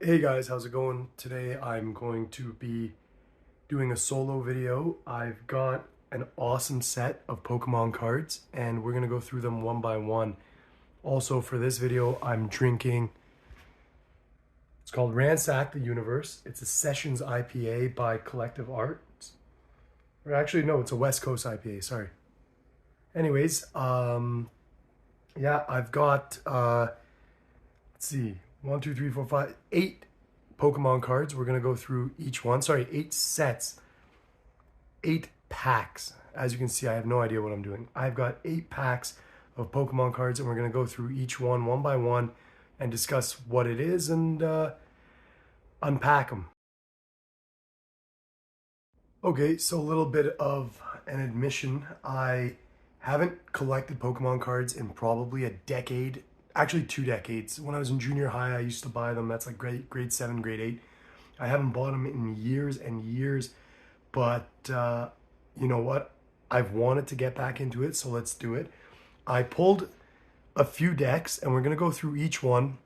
Hey guys, how's it going? Today I'm going to be doing a solo video. I've got an awesome set of Pokemon cards and we're gonna go through them one by one. Also for this video, I'm drinking, it's called Ransack the Universe. It's a Sessions IPA by Collective Arts. Or actually, no, it's a West Coast IPA, sorry. Anyways, yeah, I've got, let's see, 1, 2, 3, 4, 5, 8 Pokemon cards. We're going to go through each one. Sorry, 8 sets, 8 packs. As you can see, I have no idea what I'm doing. I've got 8 packs of Pokemon cards, and we're going to go through each one by one and discuss what it is and unpack them. Okay, so a little bit of an admission. I haven't collected Pokemon cards in probably a decade, actually 2 decades. When I was in junior high, I used to buy them. That's like grade 7, grade 8. I haven't bought them in years and years, but you know what? I've wanted to get back into it, so let's do it. I pulled a few decks, and we're going to go through each one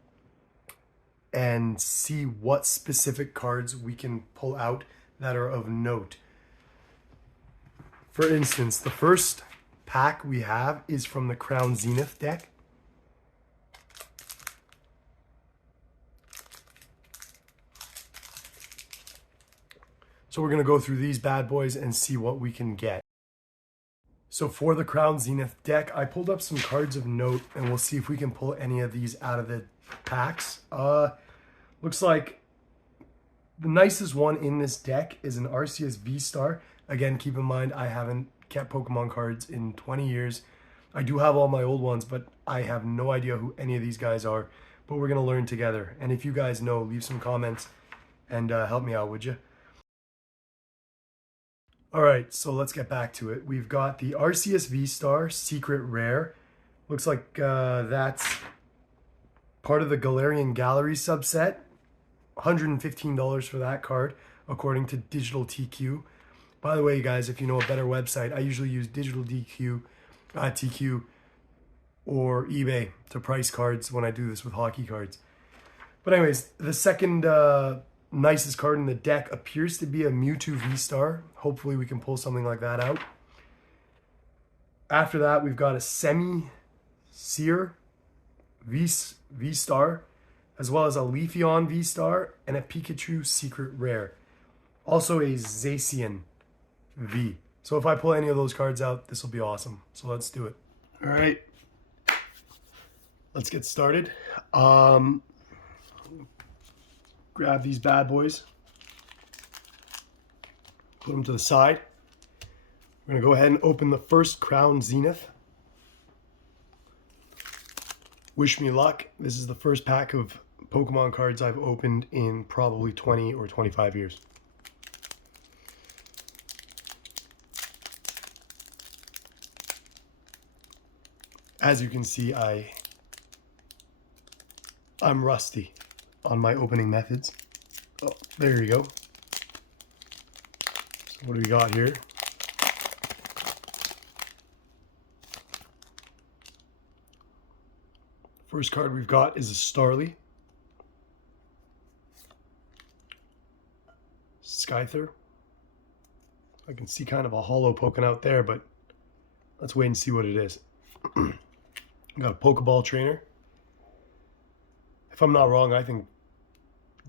and see what specific cards we can pull out that are of note. For instance, the first pack we have is from the Crown Zenith deck. So we're going to go through these bad boys and see what we can get. So for the Crown Zenith deck, I pulled up some cards of note, and we'll see if we can pull any of these out of the packs. Looks like the nicest one in this deck is an Arceus V-Star. Again, keep in mind, I haven't kept Pokemon cards in 20 years. I do have all my old ones, but I have no idea who any of these guys are. But we're going to learn together. And if you guys know, leave some comments and help me out, would you? All right, so let's get back to it. We've got the Arceus V-Star Secret Rare. Looks like that's part of the Galarian Gallery subset. $115 for that card, according to Digital TQ. By the way, guys, if you know a better website, I usually use Digital TQ or eBay to price cards when I do this with hockey cards. But anyways, the second nicest card in the deck appears to be a Mewtwo V-Star. Hopefully we can pull something like that out. After that, we've got a Semi-Seer V-Star, as well as a Leafeon V-Star and a Pikachu Secret Rare. Also a Zacian V. So if I pull any of those cards out, this will be awesome. So let's do it. All right. Let's get started. Grab these bad boys. Put them to the side. We're going to go ahead and open the first Crown Zenith. Wish me luck. This is the first pack of Pokemon cards I've opened in probably 20 or 25 years. As you can see, I'm rusty on my opening methods. Oh, there you go. So what do we got here? First card we've got is a Starly. Scyther. I can see kind of a hollow poking out there, but let's wait and see what it is. Got a Pokeball trainer. If I'm not wrong, I think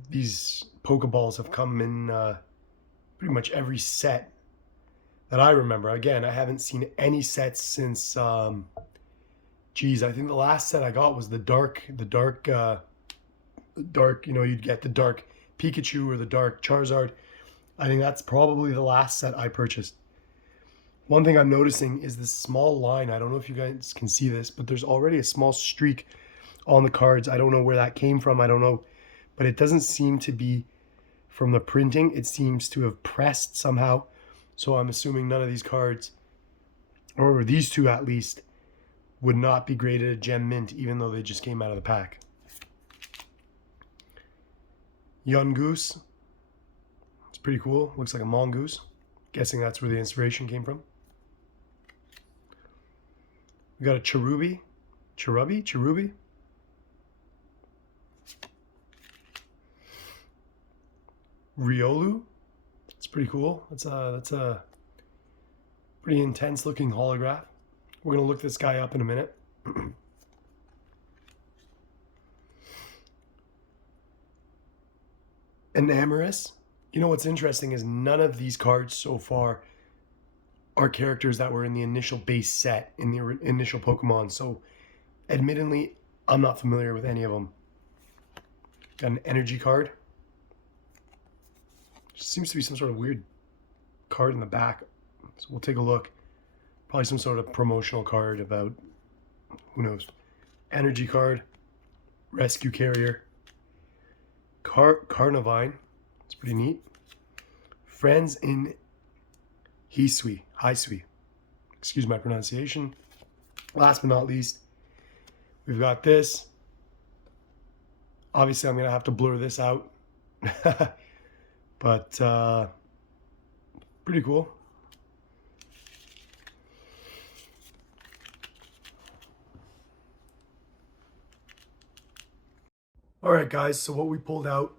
these Pokeballs have come in pretty much every set that I remember. Again, I haven't seen any sets since, geez, I think the last set I got was the dark, you know, you'd get the dark Pikachu or the dark Charizard. I think that's probably the last set I purchased. One thing I'm noticing is this small line. I don't know if you guys can see this, but there's already a small streak on the cards. I don't know where that came from. I don't know, but it doesn't seem to be from the printing. It seems to have pressed somehow. So I'm assuming none of these cards, or these two at least, would not be graded a gem mint, even though they just came out of the pack. Yungoos. It's pretty cool. Looks like a mongoose. Guessing that's where the inspiration came from. We got a Cherubi. Cherubi? Riolu. It's pretty cool. That's a pretty intense looking holograph. We're gonna look this guy up in a minute. Enamoris. You know what's interesting is none of these cards so far are characters that were in the initial base set, in the initial Pokemon. So admittedly, I'm not familiar with any of them. Got an energy card. Seems to be some sort of weird card in the back. So we'll take a look. Probably some sort of promotional card about, who knows. Energy card. Rescue Carrier. Carnivine. It's pretty neat. Friends in Hisui. Excuse my pronunciation. Last but not least, we've got this. Obviously, I'm going to have to blur this out. But pretty cool. All right, guys, so what we pulled out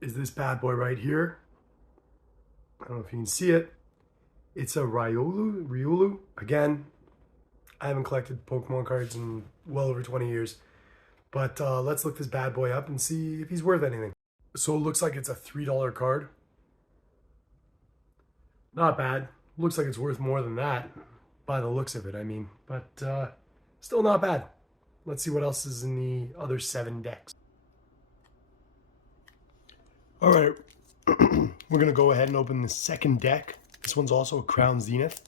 is this bad boy right here. I don't know if you can see it. It's a Riolu. Again, I haven't collected Pokemon cards in well over 20 years. But let's look this bad boy up and see if he's worth anything. So it looks like it's a $3 card. Not bad. Looks like it's worth more than that by the looks of it, I mean. But still not bad. Let's see what else is in the other 7 decks. All right, we're going to go ahead and open the second deck. This one's also a Crown Zenith.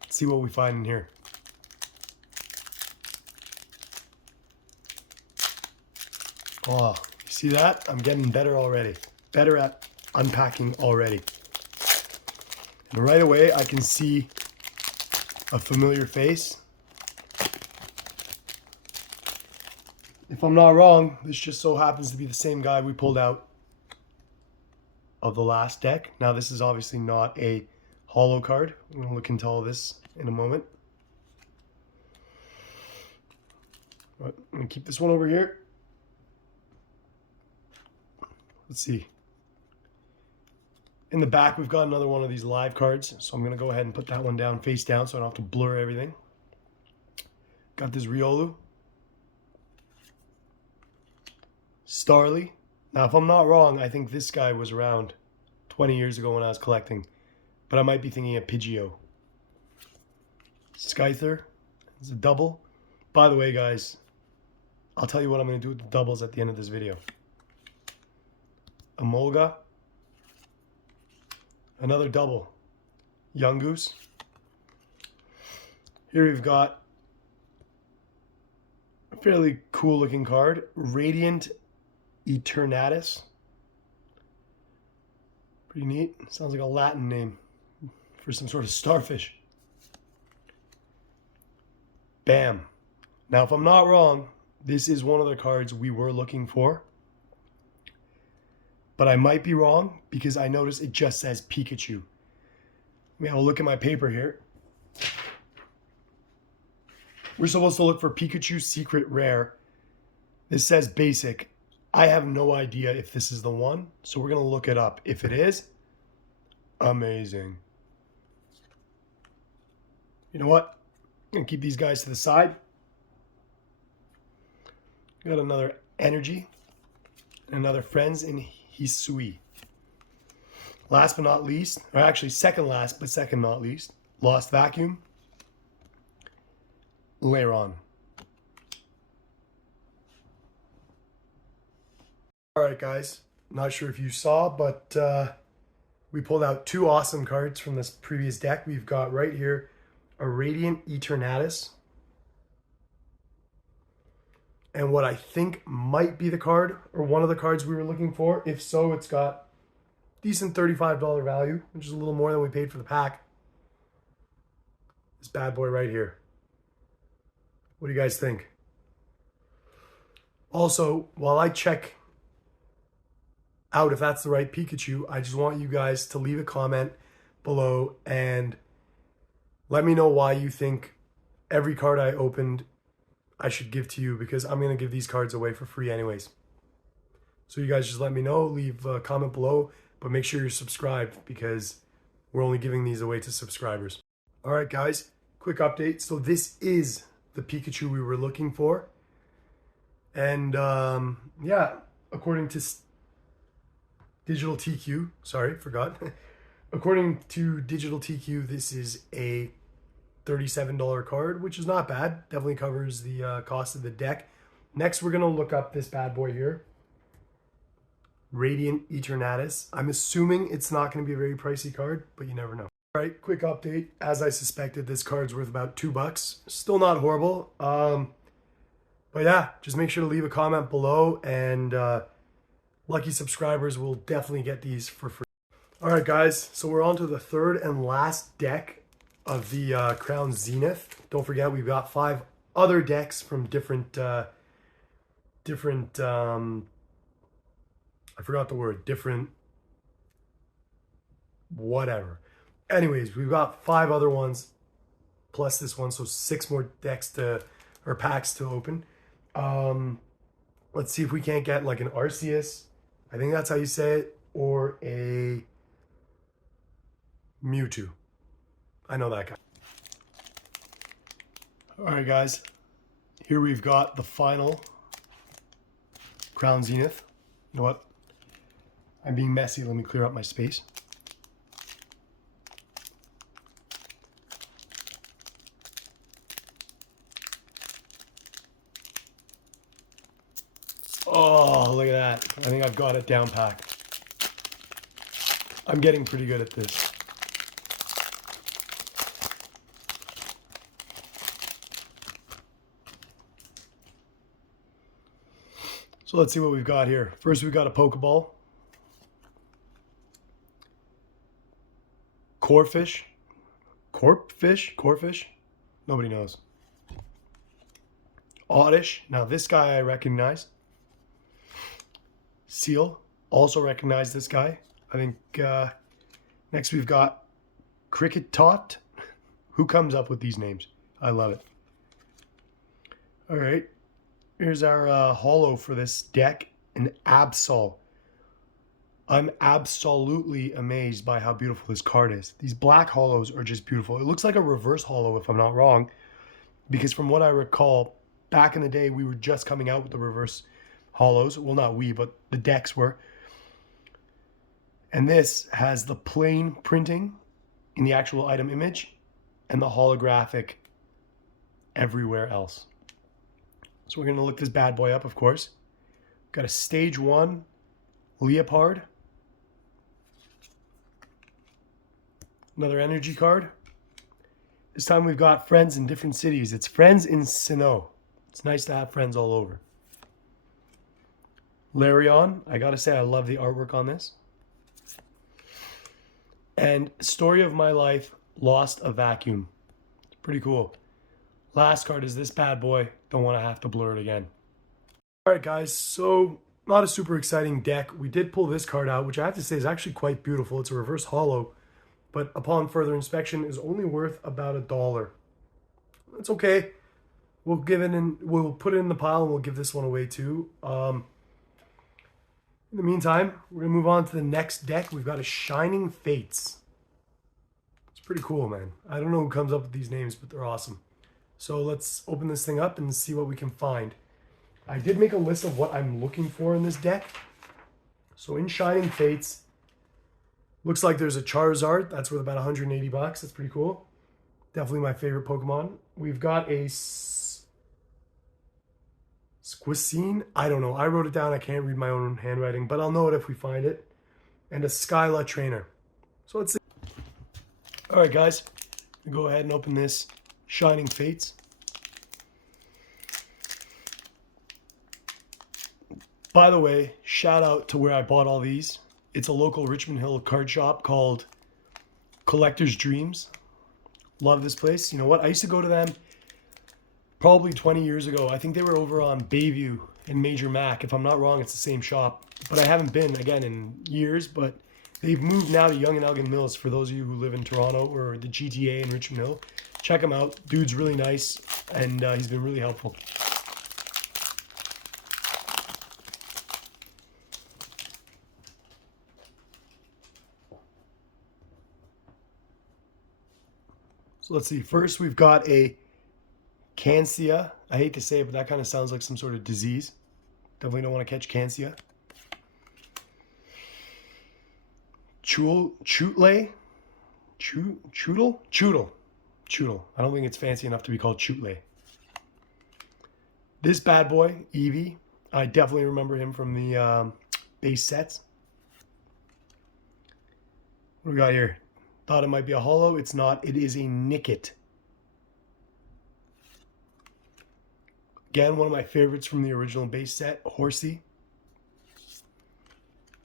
Let's see what we find in here. Oh, you see that? I'm getting better already. Better at unpacking already. And right away, I can see a familiar face. If I'm not wrong, this just so happens to be the same guy we pulled out of the last deck. Now, this is obviously not a holo card. I'm going to look into all this in a moment. But I'm going to keep this one over here. Let's see. In the back, we've got another one of these live cards. So I'm going to go ahead and put that one down face down so I don't have to blur everything. Got this Riolu. Starly. Now, if I'm not wrong, I think this guy was around 20 years ago when I was collecting. But I might be thinking of Pidgeot. Scyther is a double. By the way, guys, I'll tell you what I'm going to do with the doubles at the end of this video. Emolga. Another double. Yungoos. Here we've got a fairly cool looking card. Radiant Eternatus. Pretty neat. Sounds like a Latin name for some sort of starfish. Bam. Now, if I'm not wrong, this is one of the cards we were looking for. But I might be wrong because I noticed it just says Pikachu. Let me have a look at my paper here. We're supposed to look for Pikachu Secret Rare. This says basic. I have no idea if this is the one, so we're going to look it up. If it is, amazing. You know what? I'm going to keep these guys to the side. Got another Energy. And another Friends in Hisui. Last but not least, or actually second last, but second not least, Lost Vacuum. Lairon. All right, guys. Not sure if you saw, but we pulled out 2 awesome cards from this previous deck. We've got right here a Radiant Eternatus. And what I think might be the card, or one of the cards we were looking for. If so, it's got decent $35 value, which is a little more than we paid for the pack. This bad boy right here. What do you guys think? Also, while I check out if that's the right Pikachu, I just want you guys to leave a comment below and let me know why you think every card I opened I should give to you, because I'm going to give these cards away for free anyways. So you guys just let me know, leave a comment below, but make sure you're subscribed because we're only giving these away to subscribers. All right, guys, quick update. So this is the Pikachu we were looking for. And yeah, according to Digital TQ, sorry, forgot. According to Digital TQ, this is a $37 card, which is not bad. Definitely covers the cost of the deck. Next, we're going to look up this bad boy here. Radiant Eternatus. I'm assuming it's not going to be a very pricey card, but you never know. All right, quick update. As I suspected, this card's worth about $2. Still not horrible. But yeah, just make sure to leave a comment below, and lucky subscribers will definitely get these for free. All right, guys, so we're on to the third and last deck of the Crown Zenith. Don't forget, we've got 5 other decks from different I forgot the word, different whatever. Anyways, we've got 5 other ones plus this one, so 6 more decks or packs to open. Let's see if we can't get like an Arceus, I think that's how you say it, or a Mewtwo. I know that guy. All right, guys, here we've got the final Crown Zenith. You know what? I'm being messy. Let me clear up my space. Oh, look at that. I think I've got it down packed. I'm getting pretty good at this. So let's see what we've got here. First, we've got a Pokeball. Corphish. Corphish? Nobody knows. Oddish. Now this guy I recognize. Seal. Also recognize this guy. I think next we've got Cricket Tot. Who comes up with these names? I love it. All right. Here's our holo for this deck. An Absol. I'm absolutely amazed by how beautiful this card is. These black holos are just beautiful. It looks like a reverse holo if I'm not wrong, because from what I recall, back in the day, we were just coming out with the reverse holos. Well, not we, but the decks were. And this has the plain printing in the actual item image and the holographic everywhere else. So we're going to look this bad boy up, of course. Got a Stage 1 Leopard. Another energy card. This time we've got friends in different cities. It's friends in Sinnoh. It's nice to have friends all over. Larion. I gotta say, I love the artwork on this. And Story of My Life, Lost a Vacuum. It's pretty cool. Last card is this bad boy. Don't want to have to blur it again. All right, guys. So, not a super exciting deck. We did pull this card out, which I have to say is actually quite beautiful. It's a reverse holo, but upon further inspection is only worth about $1. It's okay. We'll put it in the pile and we'll give this one away too. In the meantime, we're gonna move on to the next deck. We've got a Shining Fates. It's pretty cool, man. I don't know who comes up with these names, but they're awesome. So let's open this thing up and see what we can find. I did make a list of what I'm looking for in this deck. So in Shining Fates, looks like there's a Charizard. That's worth about 180 bucks. That's pretty cool. Definitely my favorite Pokemon. We've got a Squisine. I don't know. I wrote it down. I can't read my own handwriting, but I'll know it if we find it. And a Skyla Trainer. So let's see. All right, guys. Go ahead and open this Shining Fates. By the way, shout out to where I bought all these. It's a local Richmond Hill card shop called Collector's Dreams. Love this place. You know what? I used to go to them probably 20 years ago. I think they were over on Bayview in Major Mac. If I'm not wrong, it's the same shop. But I haven't been, again, in years. But they've moved now to Yonge and Elgin Mills for those of you who live in Toronto or the GTA in Richmond Hill. Check him out. Dude's really nice, and he's been really helpful. So let's see. First, we've got a Cancia. I hate to say it, but that kind of sounds like some sort of disease. Definitely don't want to catch Cancia. Chootle. Choodle. I don't think it's fancy enough to be called Chootle. This bad boy, Eevee. I definitely remember him from the base sets. What do we got here? Thought it might be a holo. It's not. It is a Nickit. Again, one of my favorites from the original base set, Horsey.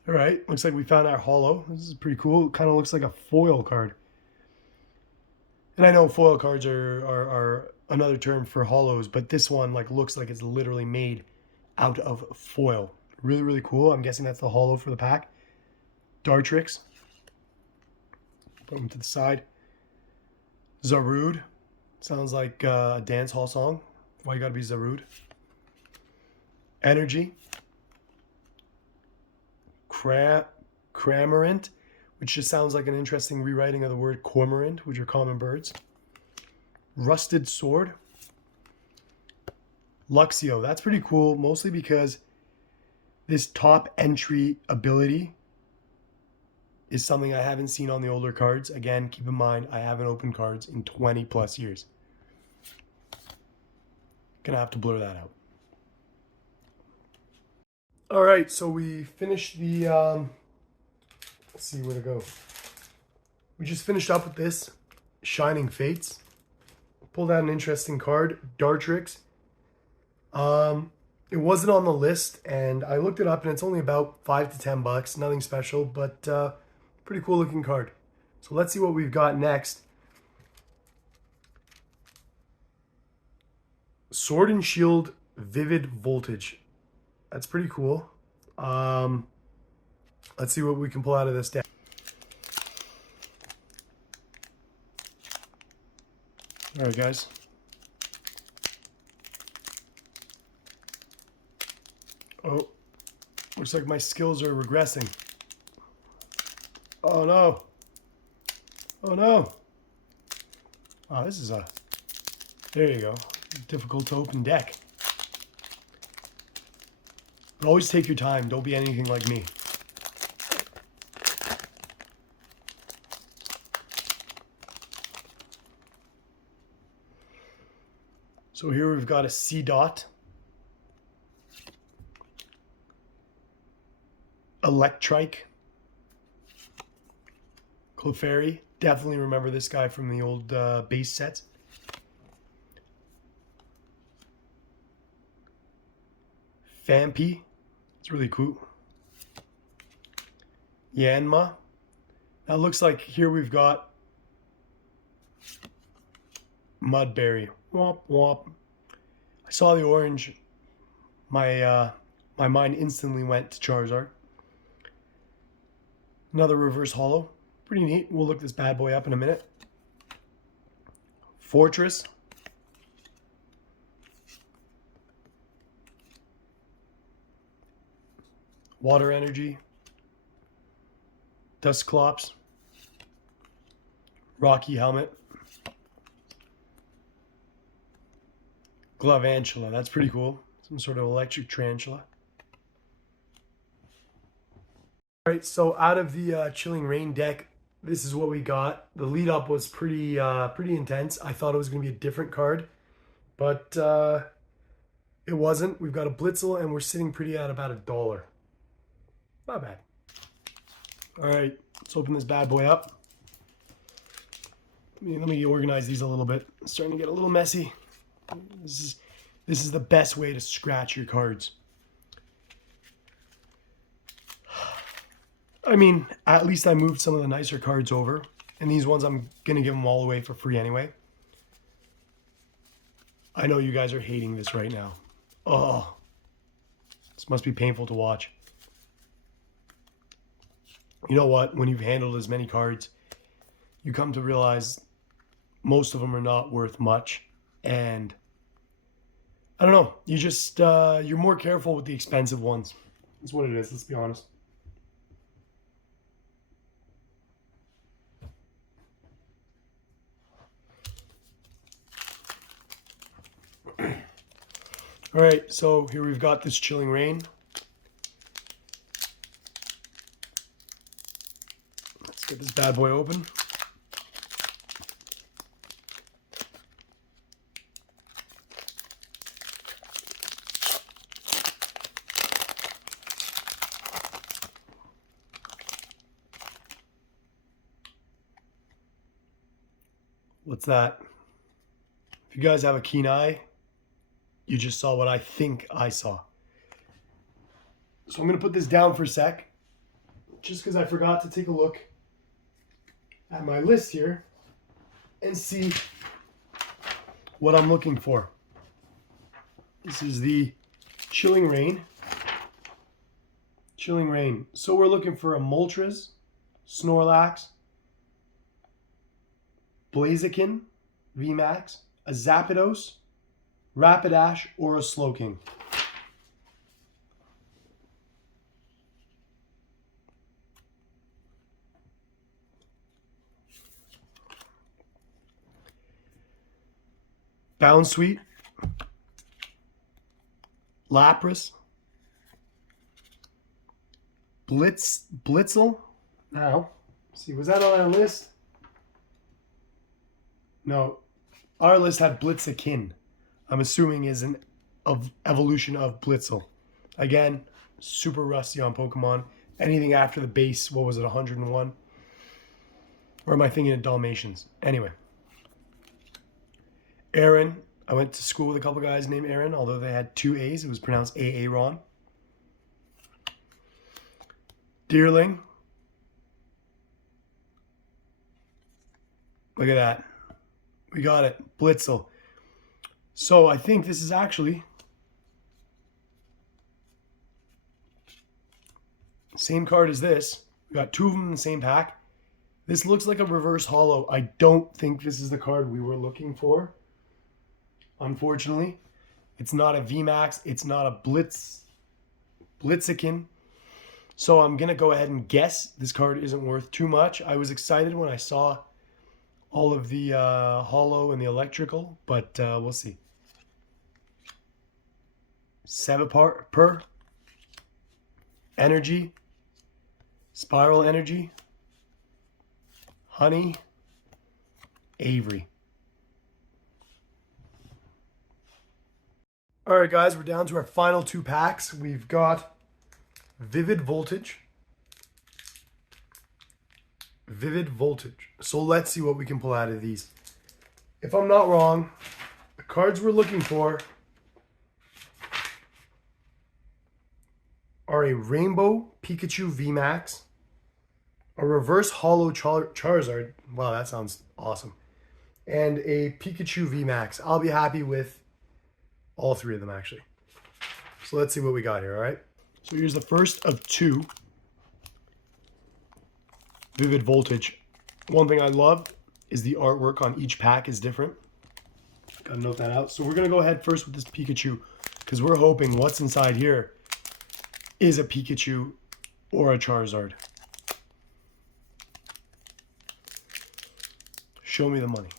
All right, looks like we found our holo. This is pretty cool. It kind of looks like a foil card. And I know foil cards are another term for holos, but this one looks like it's literally made out of foil. Really, really cool. I'm guessing that's the holo for the pack. Dartrix. Put them to the side. Zarude. Sounds like a dance hall song. Why you gotta be Zarude? Energy. Cramorant, which just sounds like an interesting rewriting of the word cormorant, which are common birds. Rusted Sword. Luxio. That's pretty cool, mostly because this top entry ability is something I haven't seen on the older cards. Again, keep in mind, I haven't opened cards in 20 plus years. Gonna have to blur that out. All right, so we finished the, let's see where to go. We just finished up with this Shining Fates. Pulled out an interesting card, Dartrix. It wasn't on the list, and I looked it up, and it's only about $5 to $10. Nothing special, but pretty cool looking card. So let's see what we've got next. Sword and Shield Vivid Voltage. That's pretty cool. Let's see what we can pull out of this deck. All right, guys. Oh, looks like my skills are regressing. Oh no. Oh no. Oh, this is there you go. Difficult to open deck. But always take your time. Don't be anything like me. So here we've got a C-Dot. Electrike. Clefairy. Definitely remember this guy from the old base sets. Fampi. It's really cool. Yanma. Now it looks like here we've got Mudberry. Womp womp. I saw the orange. My mind instantly went to Charizard. Another reverse holo. Pretty neat. We'll look this bad boy up in a minute. Fortress. Water Energy. Dusclops. Rocky Helmet. Glovantula. That's pretty cool. Some sort of electric tarantula. All right, so out of the Chilling Rain deck, this is what we got. The lead up was pretty intense. I thought it was going to be a different card, but it wasn't. We've got a Blitzel, and we're sitting pretty at about $1. Not bad. All right, let's open this bad boy up. Let me organize these a little bit. It's starting to get a little messy. This is the best way to scratch your cards. I mean, at least I moved some of the nicer cards over. And these ones I'm going to give them all away for free anyway. I know you guys are hating this right now. Oh, this must be painful to watch. You know what? When you've handled as many cards, you come to realize most of them are not worth much. And I don't know. You just, you're more careful with the expensive ones. That's what it is. Let's be honest. All right, so here we've got this Chilling Reign. Let's get this bad boy open. What's that? If you guys have a keen eye, you just saw what I think I saw. So I'm going to put this down for a sec, just because I forgot to take a look at my list here and see what I'm looking for. This is the Chilling Reign. Chilling Reign. So we're looking for a Moltres, Snorlax, Blaziken, VMAX, a Zapdos, Rapidash, or a Slowking. Bounsweet, Lapras, Blitzel. Now, see, was that on our list? No, our list had Blitzakin. I'm assuming is an evolution of Blitzel. Again, super rusty on Pokemon. Anything after the base, what was it, 101? Or am I thinking of Dalmatians? Anyway. Aaron. I went to school with a couple guys named Aaron, although they had two A's. It was pronounced Aaron. Deerling. Look at that. We got it. Blitzel. So I think this is actually the same card as this. We got two of them in the same pack. This looks like a reverse holo. I don't think this is the card we were looking for. Unfortunately, it's not a VMAX. It's not a Blitzakin. So I'm going to go ahead and guess this card isn't worth too much. I was excited when I saw all of the holo and the electrical, but we'll see. Seviper, Energy, Spiral Energy, Honey, Avery. All right, guys, we're down to our final two packs. We've got Vivid Voltage. Vivid Voltage. So let's see what we can pull out of these. If I'm not wrong, the cards we're looking for are a Rainbow Pikachu VMAX, a Reverse Holo Charizard. Wow, that sounds awesome. And a Pikachu VMAX. I'll be happy with all three of them, actually. So let's see what we got here, all right? So here's the first of two. Vivid Voltage. One thing I love is the artwork on each pack is different. Gotta note that out. So we're gonna go ahead first with this Pikachu, because we're hoping what's inside here is a Pikachu or a Charizard. Show me the money.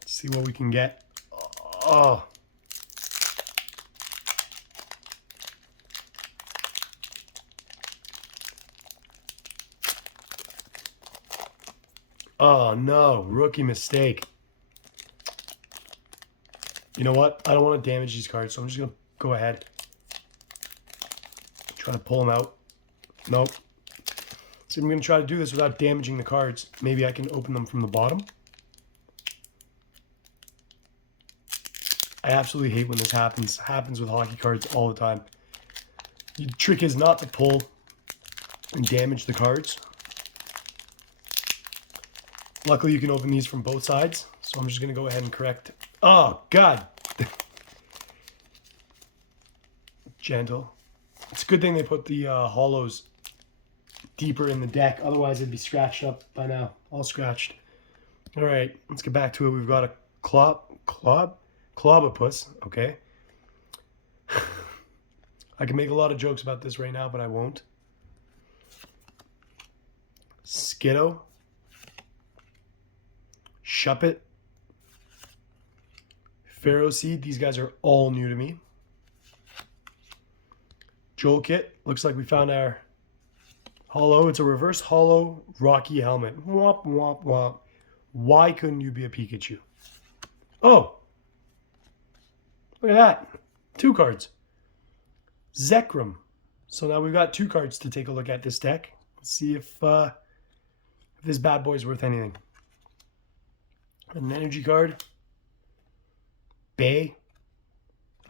Let's see what we can get. Oh. Oh no, rookie mistake. You know what? I don't want to damage these cards, so I'm just going to go ahead. Try to pull them out. Nope. So I'm going to try to do this without damaging the cards. Maybe I can open them from the bottom. I absolutely hate when this happens. It happens with hockey cards all the time. The trick is not to pull and damage the cards. Luckily, you can open these from both sides. So I'm just going to go ahead and correct. Oh, God. Gentle. It's a good thing they put the holos deeper in the deck. Otherwise, it'd be scratched up by now. All scratched. All right, let's get back to it. We've got a Clobopus. Okay. I can make a lot of jokes about this right now, but I won't. Skiddo. Shuppet. Pharaoh Seed. These guys are all new to me. Jewel Kit. Looks like we found our holo. It's a reverse holo Rocky helmet. Womp, womp, womp. Why couldn't you be a Pikachu? Oh! Look at that. 2 cards. Zekrom. So now we've got 2 cards to take a look at this deck. Let's see if this bad boy's worth anything. An energy card. Bay.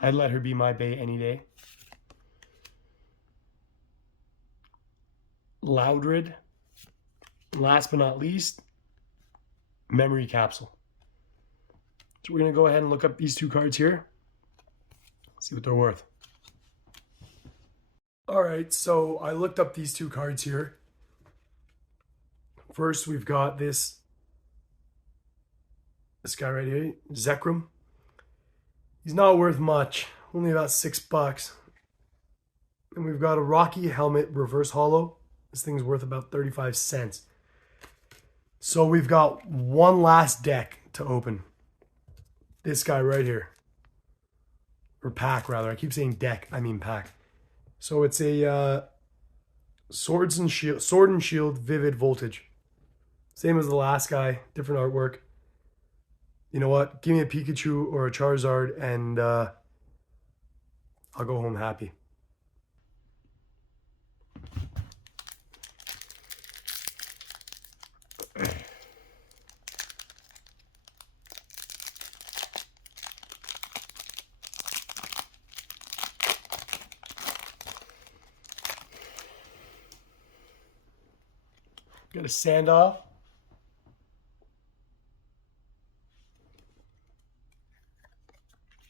I'd let her be my Bay any day. Loudred. Last but not least, Memory Capsule. So we're going to go ahead and look up these 2 cards here. See what they're worth. All right, so I looked up these 2 cards here. First, we've got this guy right here, Zekrom. He's not worth much, only about $6. And we've got a Rocky Helmet Reverse Holo. This thing's worth about 35 cents. So we've got one last deck to open. This guy right here. Or pack, rather. I keep saying deck, I mean pack. So it's a Sword and Shield Vivid Voltage. Same as the last guy, different artwork. You know what? Give me a Pikachu or a Charizard and I'll go home happy. Got a Sandoff.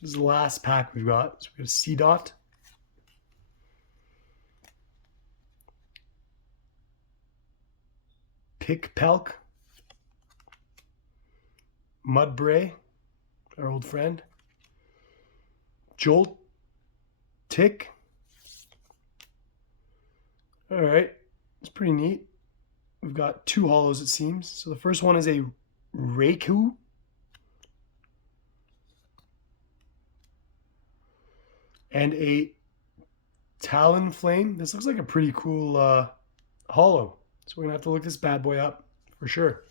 This is the last pack we've got. So we got a C-Dot. Pikpelk. Mudbray, our old friend. Jolt Tick. All right, it's pretty neat. We've got 2 holos, it seems. So the first one is a Raikou. And a Talonflame. This looks like a pretty cool holo. So we're going to have to look this bad boy up for sure.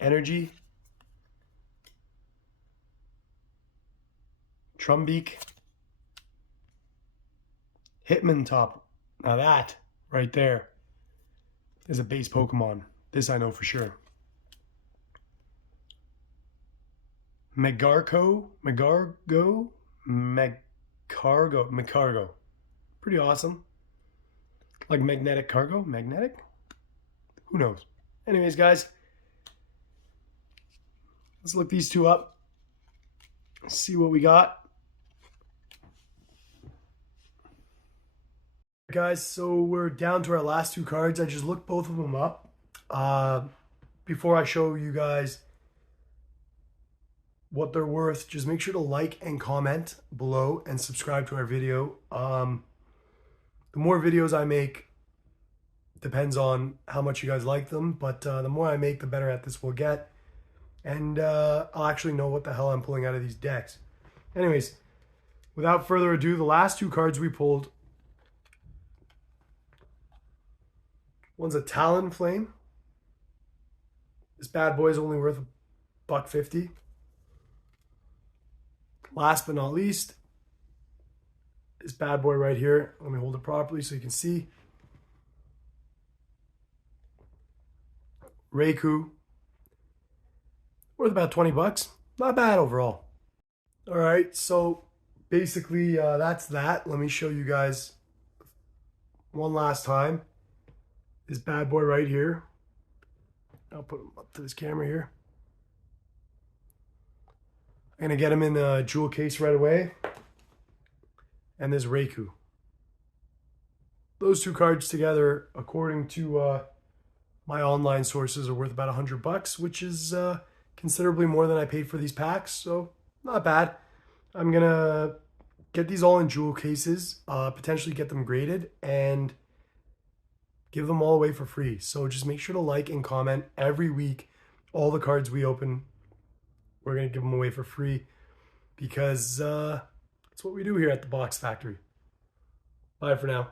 Energy. Trumbeak. Hitmontop. Now that right there is a base Pokemon. This I know for sure. Megargo. Pretty awesome. Like magnetic cargo? Magnetic? Who knows? Anyways, guys, let's look these 2 up. See what we got. Guys, so we're down to our last 2 cards. I just looked both of them up. Before I show you guys what they're worth, just make sure to like and comment below and subscribe to our video. The more videos I make depends on how much you guys like them, but the more I make, the better at this we'll get. And I'll actually know what the hell I'm pulling out of these decks. Anyways, without further ado, the last 2 cards we pulled. One's a Talonflame. This bad boy is only worth $1.50. Last but not least, this bad boy right here. Let me hold it properly so you can see. Raikou. Worth about 20 bucks. Not bad overall. All right, so basically that's that. Let me show you guys one last time. This bad boy right here. I'll put him up to this camera here. I'm gonna get him in a jewel case right away. And this Raikou. Those 2 cards together, according to my online sources, are worth about 100 bucks, which is considerably more than I paid for these packs, so not bad. I'm gonna get these all in jewel cases, potentially get them graded, and give them all away for free. So just make sure to like and comment every week all the cards we open we're going to give them away for free because that's what we do here at the Box Factory. Bye for now.